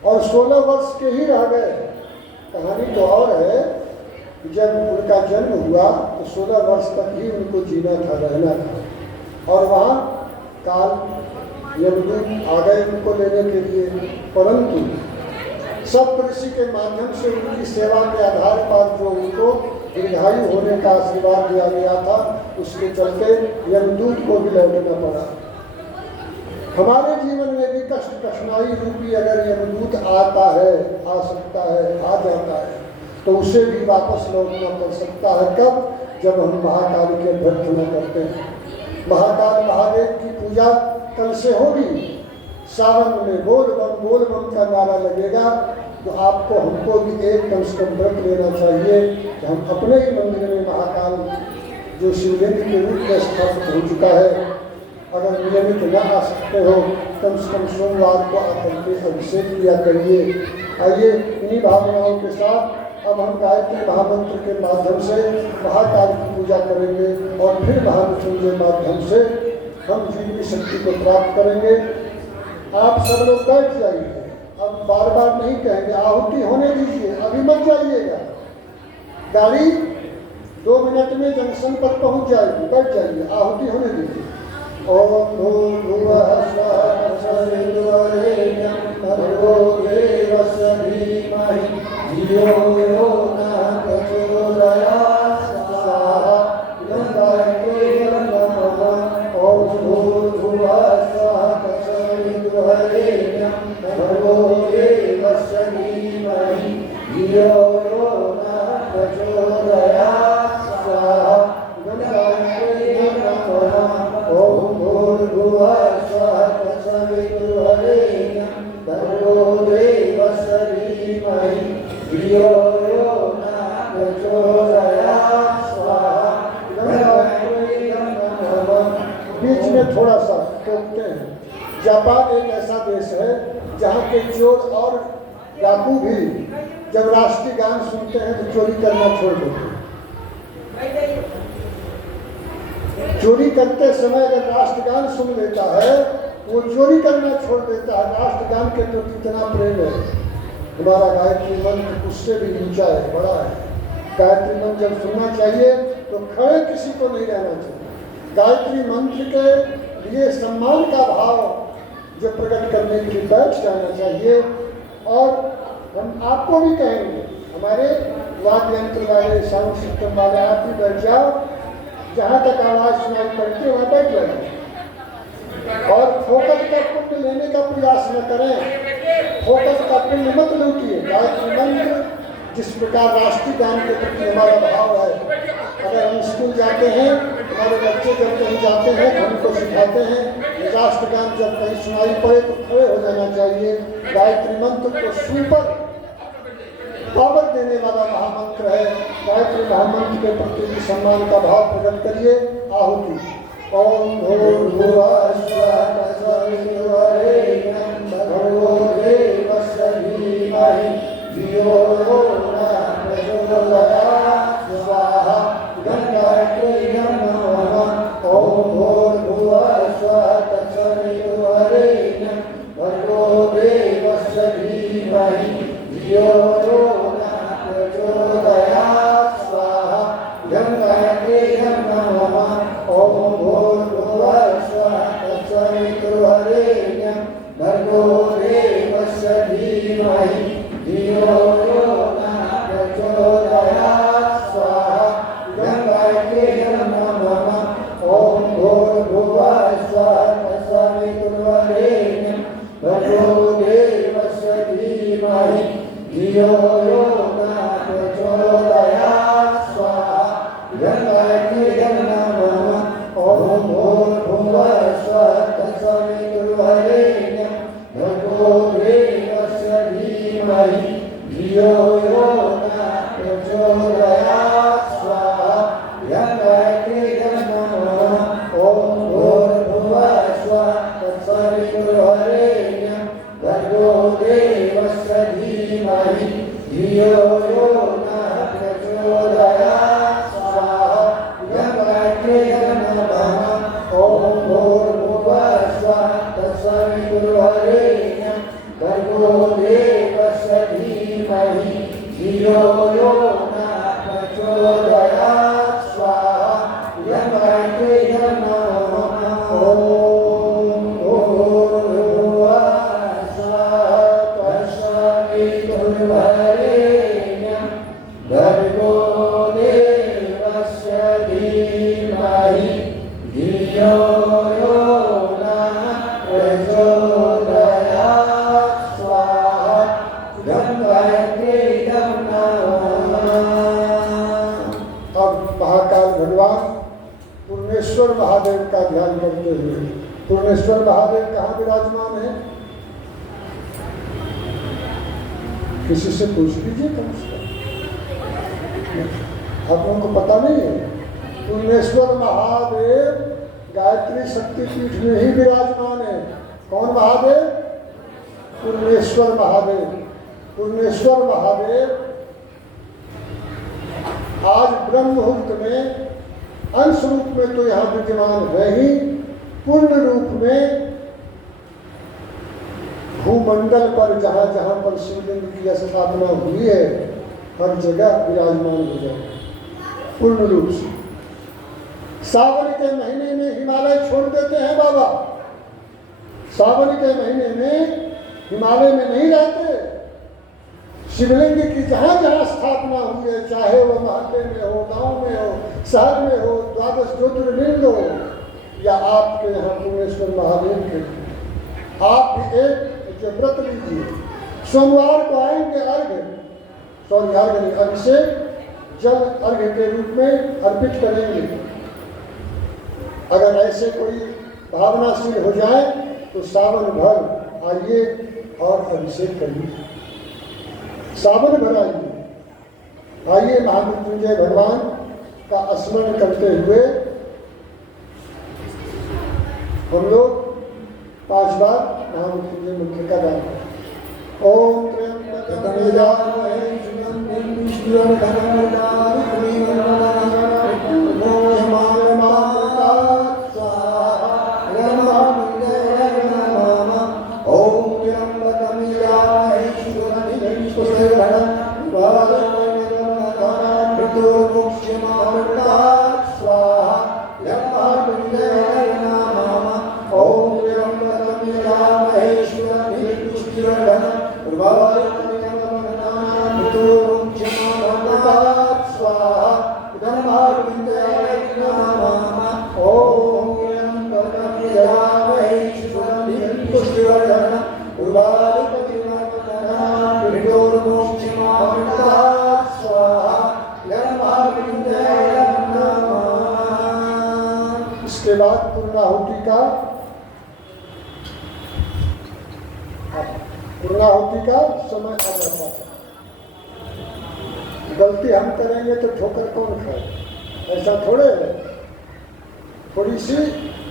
और 16 वर्ष के ही रह गए। कहानी तो और है, जब उनका जन्म हुआ तो 16 वर्ष तक ही उनको जीना था, रहना था, और वहाँ काल यमदूत आ गए उनको लेने के लिए। परंतु सब ऋषि के माध्यम से उनकी सेवा के आधार पर जो उनको दीर्घायु होने का आशीर्वाद दिया गया था, उसके चलते यमदूत को भी लौटना पड़ा। हमारे जीवन में भी कष्ट कठिनाई रूपी अगर यमदूत आता है, आ सकता है, आ जाता है, तो उसे भी वापस लौटना पड़ सकता है। कब? जब हम महाकाल के भक्त न करते हैं। महाकाल महादेव की पूजा कल से होगी। सावन में बोल बम का नारा लगेगा, तो आपको हमको भी एक कम से कम व्रत लेना चाहिए कि हम अपने ही मंदिर में महाकाल जो शिवलिंग के रूप में स्थापित हो चुका है, अगर नियमित न आ सकते हो, कम से कम सोमवार को आकर के अभिषेक किया करिए। आइए इन्हीं भावनाओं के साथ अब हम गायत्री महामंत्र के माध्यम से महाकाल की पूजा करेंगे और फिर महामृत्युंजय माध्यम से हम जीवनी शक्ति को प्राप्त करेंगे। आप सब लोग बैठ जाइए, अब बार बार नहीं कहेंगे, आहुति होने दीजिए, अभी मत जाइएगा। गाड़ी 2 मिनट में जंक्शन पर पहुंच जाएगी, बैठ जाइए, आहुति होने दीजिए। ओम भूर्भुवः स्वः तत्सवितुर्वरेण्यं भर्गो देवस्य धीमहि धियो यो नः प्रचोदयात् स्वाहा। ओम भूर्भुवः स्वः तत्सवितुर्वरेण्यं भर्गो देवस्य धीमहि धियो यो नः प्रचोदयात् स्वाहा। ओम भूर्भुवः स्वः तत्सवितुर्वरेण्यं भर्गो देवस्य धीमहि धियो यो नः प्रचोदयात् स्वाहा। बीच में थोड़ा सा टोकते हैं। जापान एक ऐसा देश है जहाँ के चोर और डाकू भी जब राष्ट्रीय गान सुनते हैं तो चोरी करना छोड़ देते हैं। चोरी करते समय अगर राष्ट्रगान सुन लेता है, वो चोरी करना छोड़ देता है। राष्ट्रगान के प्रति कितना प्रेम है। हमारा गायत्री मंत्र उससे भी ऊंचा है, बड़ा है। गायत्री मंत्र जब सुनना चाहिए तो खड़े किसी को नहीं रहना चाहिए। गायत्री मंत्र के लिए सम्मान का भाव जो प्रकट करने के लिए बैठ जाना चाहिए। और हम आपको भी कहेंगे, हमारे वाद्य यंत्र वाले, साउंड सिस्टम वाले, आप भी बैठ जाओ, जहाँ तक आवाज़ सुनाई पड़ती है वहाँ बैठ जाइए। और फोकस का पुण्य लेने का प्रयास न करें, फोकस का पुण्य मत लूटिए। गायत्री मंत्र जिस प्रकार राष्ट्रीय गान के प्रति हमारा भाव है, अगर हम स्कूल जाते हैं, हमारे बच्चे जब कहीं जाते हैं तो उनको सिखाते हैं, राष्ट्रगान जब कहीं सुनाई पड़े तो खड़े हो जाना चाहिए। गायत्री मंत्र को सुपर पावर देने वाला महामंत्र है। गायत्री महामंत्र के प्रति भी सम्मान का भाव प्रकट करिए। आहुति। ओम भूर्भुवः स्वः तत्सवितुर्वरेण्यं भर्गो देवस्य धीमहि धियो यो नः प्रचोदयात् स्वाहा। गायत्री नमः। ओम भूर्भुवः स्वः तत्सवितुर्वरेण्यं भर्गो देवस्य धीमहि धियो यो नः प्रचोदयात् स्वाहा। गायत्री नमः। ओम भूर्भुवः स्वः तत्सवितुर्वरेण्यं भर्गो देवस्य धीमहि धियो यो भगवान पूर्णेश्वर महादेव का ध्यान करते हुए, पूर्णेश्वर महादेव कहाँ विराजमान है? किसी से पूछ लीजिए कम से कम, आप लोगों को पता नहीं है? पूर्णेश्वर महादेव गायत्री शक्तिपीठ में ही विराजमान है। कौन महादेव? पूर्णेश्वर महादेव। पूर्णेश्वर महादेव आज ब्रह्म मुहूर्त में अंश रूप में तो यहाँ विद्यमान है ही, पूर्ण रूप में भूमंडल पर जहाँ जहाँ पर शिवलिंग की स्थापना हुई है हर जगह विराजमान हो जाए पूर्ण रूप से। सावन के महीने में हिमालय छोड़ देते हैं बाबा। सावन के महीने में हिमालय में नहीं रहते। शिवलिंग की जहाँ जहाँ स्थापना हुई है, चाहे वह मोहल्ले में हो, गांव में हो, शहर में हो, द्वादश ज्योतिर्लिंग हो, या आपके यहाँ पूर्णेश्वर महादेव के, आप भी एक व्रत लीजिए। सोमवार को आएंगे अर्घ से जल अर्घ के रूप में अर्पित करेंगे। अगर ऐसे कोई भावनाशील हो जाए तो सावन भर आइए और अभिषेक करिए। सावन भर आइए महामृत्युंजय भगवान का स्मरण करते हुए हम लोग 5 बार महामृत्युंजय मंत्र का गान करें। ओम त्र्यंबकं यजामहे सुगंधिं पुष्टिवर्धनम् इसके बाद पूर्णाहुति का समय आ जाता है। गलती हम करेंगे तो ठोकर कौन खाए? ऐसा थोड़े है। थोड़ी सी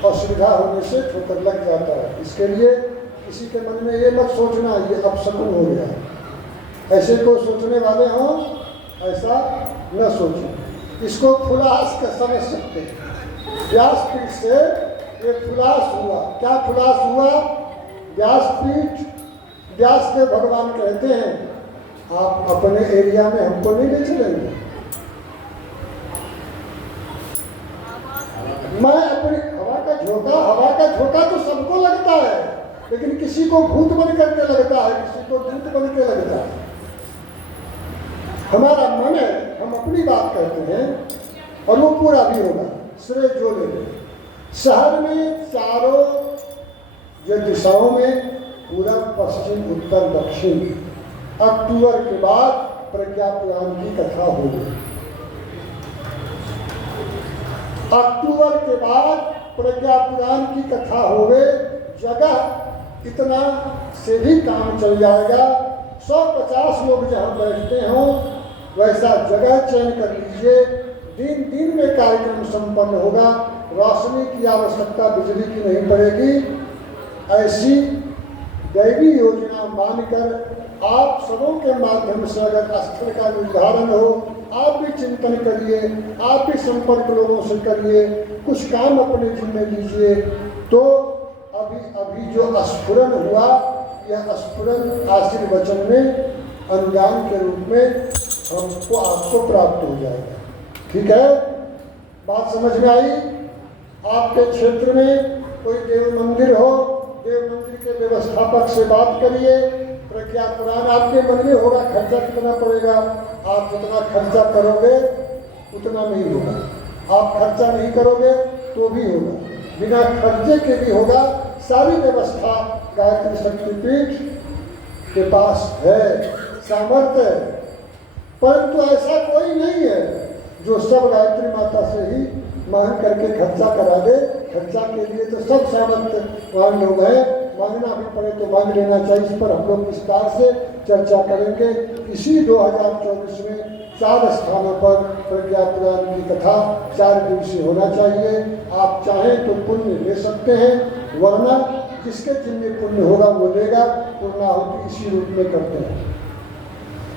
असुविधा होने से ठोकर लग जाता है। इसके लिए किसी के मन में ये मत सोचना ये अपशकुन हो गया है। ऐसे को सोचने वाले हों ऐसा न सोचें। इसको फुलास का समझ सकते हैं। व्यासपीठ से ये फुलास हुआ। क्या फुलास हुआ? व्यासपीठ, व्यासदेव भगवान कहते हैं आप अपने एरिया में हमको नहीं ले चलेंगे। मैं अपनी हवा का झोंका तो सबको लगता है, लेकिन किसी को भूत बन करके लगता है, किसी को भूत बन के लगता है। हमारा मन है, हम अपनी बात कहते हैं और वो पूरा भी होगा। श्रेय जो ले शहर में चारों जो दिशाओं में पूरब, पश्चिम, उत्तर, दक्षिण अक्टूबर के बाद प्रज्ञा पुराण की कथा होगी। अक्टूबर के बाद प्रज्ञा पुराण की कथा होवे। जगह इतना से भी काम चल जाएगा। 150 लोग जहाँ बैठते हों वैसा जगह चयन कर लीजिए। दिन में कार्यक्रम संपन्न होगा। रोशनी की आवश्यकता बिजली की नहीं पड़ेगी। ऐसी दैवी योजना मानकर आप सबों के माध्यम से अगर स्थल का निर्धारण हो, आप भी चिंतन करिए, आप भी संपर्क लोगों से करिए, कुछ काम अपने जिम्मे लीजिए, तो अभी जो स्फुरन हुआ यह स्फुरन आशीर्वचन में अनुदान के रूप में हमको आपको प्राप्त हो जाएगा। ठीक है, बात समझ में आई? आपके क्षेत्र में कोई देव मंदिर हो, देव मंदिर के व्यवस्थापक से बात करिए। प्रज्ञा पुराण आपके मन में होगा खर्चा कितना पड़ेगा, आप जितना खर्चा करोगे उतना नहीं होगा। आप खर्चा नहीं करोगे तो भी होगा, बिना खर्चे के भी होगा। सारी व्यवस्था गायत्री शक्तिपीठ के पास है, सामर्थ्य है। परंतु ऐसा कोई नहीं है जो सब गायत्री माता से ही मांग करके खर्चा करा दे। खर्चा के लिए तो सब सामर्थ्यवान लोग हैं, मांगना भी पड़े तो मांग लेना चाहिए। इस पर हम लोग विस्तार से चर्चा करेंगे। इसी 2024 में 4 स्थानों पर प्रज्ञा पुराण की कथा 4 दिवसीय होना चाहिए। आप चाहें तो पुण्य ले सकते हैं, वरना जिसके जिनमें पुण्य होगा वो लेगा। पूर्णाहुति इसी रूप में करते हैं।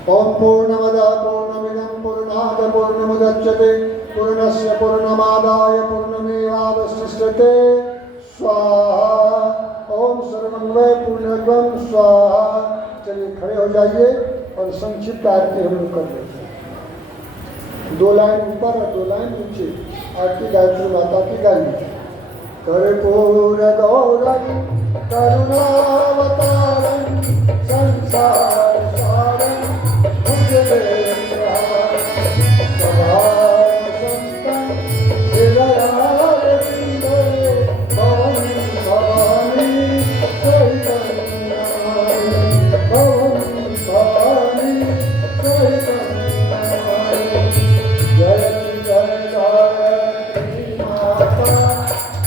ओम पूर्णमदः पूर्णमिदं पूर्णात् पूर्णमुदच्यते पूर्णस्य पूर्णमादाय पूर्णमेवावशिष्यते स्वाहा। ओम सर्वं वै पूर्णत्वं स्वाहा। चलिए खड़े हो जाइए और संक्षिप्त आरती हम लोग कर लेते हैं। 2 लाइन ऊपर और 2 लाइन नीचे आरती गायत्री माता की गाइए। कर्पूर गौरं करुणावतारं संसार सारं भुजगेन्द्रहारं सदा वसन्तं हृदयारविन्दे भवं भवानी सहितं नमामि भवं भवानी सहितं नमामि। जयति जय गायत्री माता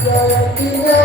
जयति जय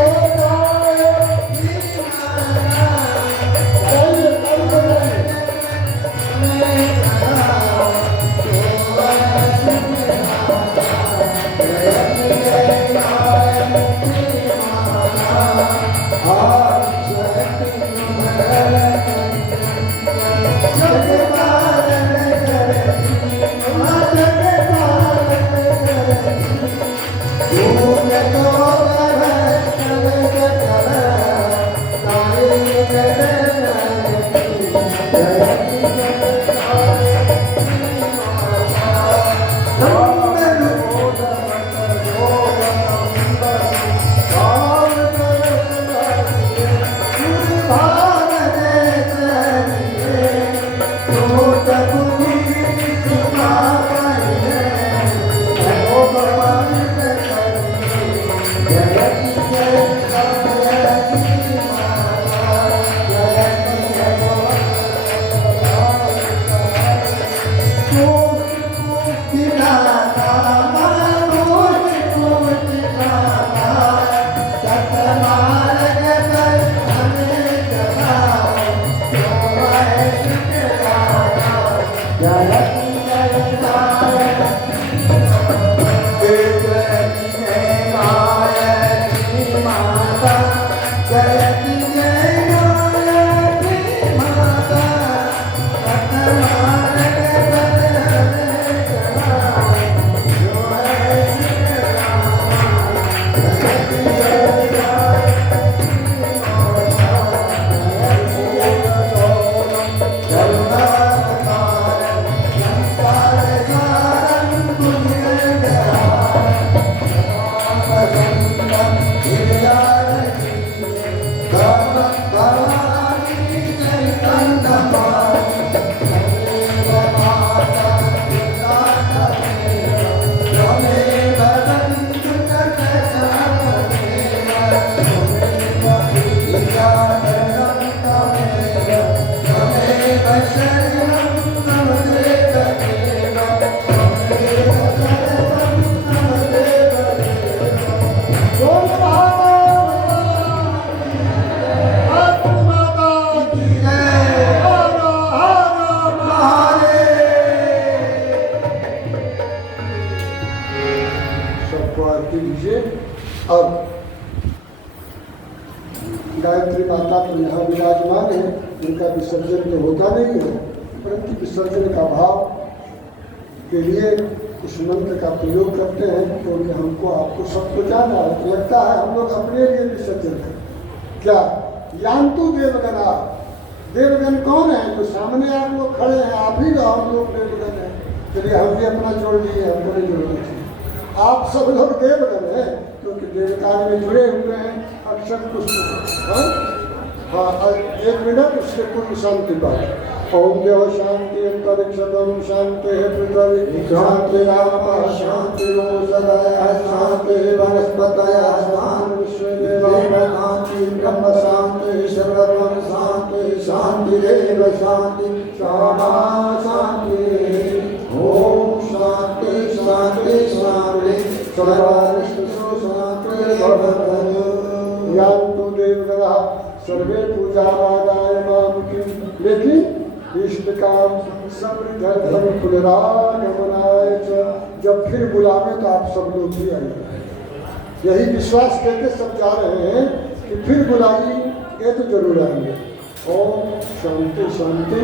गायत्री गायत्री माता तो यहाँ विराजमान है, उनका विसर्जन तो होता नहीं है, परंतु विसर्जन का भाव के लिए उस मंत्र का प्रयोग करते हैं, क्योंकि हमको आपको सबको जाना है। तो लगता है हम लोग अपने लिए विसर्जन करें क्या। यान्तु देवगना, देवगन कौन है? जो सामने आप लोग खड़े हैं, आप ही हम लोग देवगन हैं। चलिए हम भी अपना जोड़ लिए, हमको नहीं जोड़ना चाहिए। आप सब लोग देवगन हैं, क्योंकि देवकाल में जुड़े हुए हैं अक्षर पुष्प। हाँ, 1 मिनट उससे पूर्व शांति पाठ। ओम देव शांति अंतरिक्षम शांति पृथ्वी शांति आपः शांति शांति वनस्पतयः शांति विश्वदेव शांति ब्रह्म शांति सर्वं शांति शांतिरेव शांति शामा शांति। ओम शांति। स्वातुले स्वातुले सर्वारिष्टसु स्वातुले भवतु यान्तु देवगणः सर्वे पूजावादाय मामुखिं। लेकिन इष्ट काम समृद्धि पुनरागमनाय च, जब फिर बुलावे तो आप सब लोग भी आइए। यही विश्वास करके सब जा रहे हैं कि फिर बुलाइए तो जरूर आएंगे। ओम शांति शांति।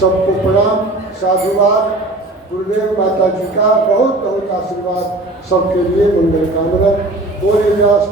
सबको प्रणाम, साधुवाद, गुरुदेव माता जी का बहुत बहुत आशीर्वाद, सबके लिए मंगल कामना। बोले व्यास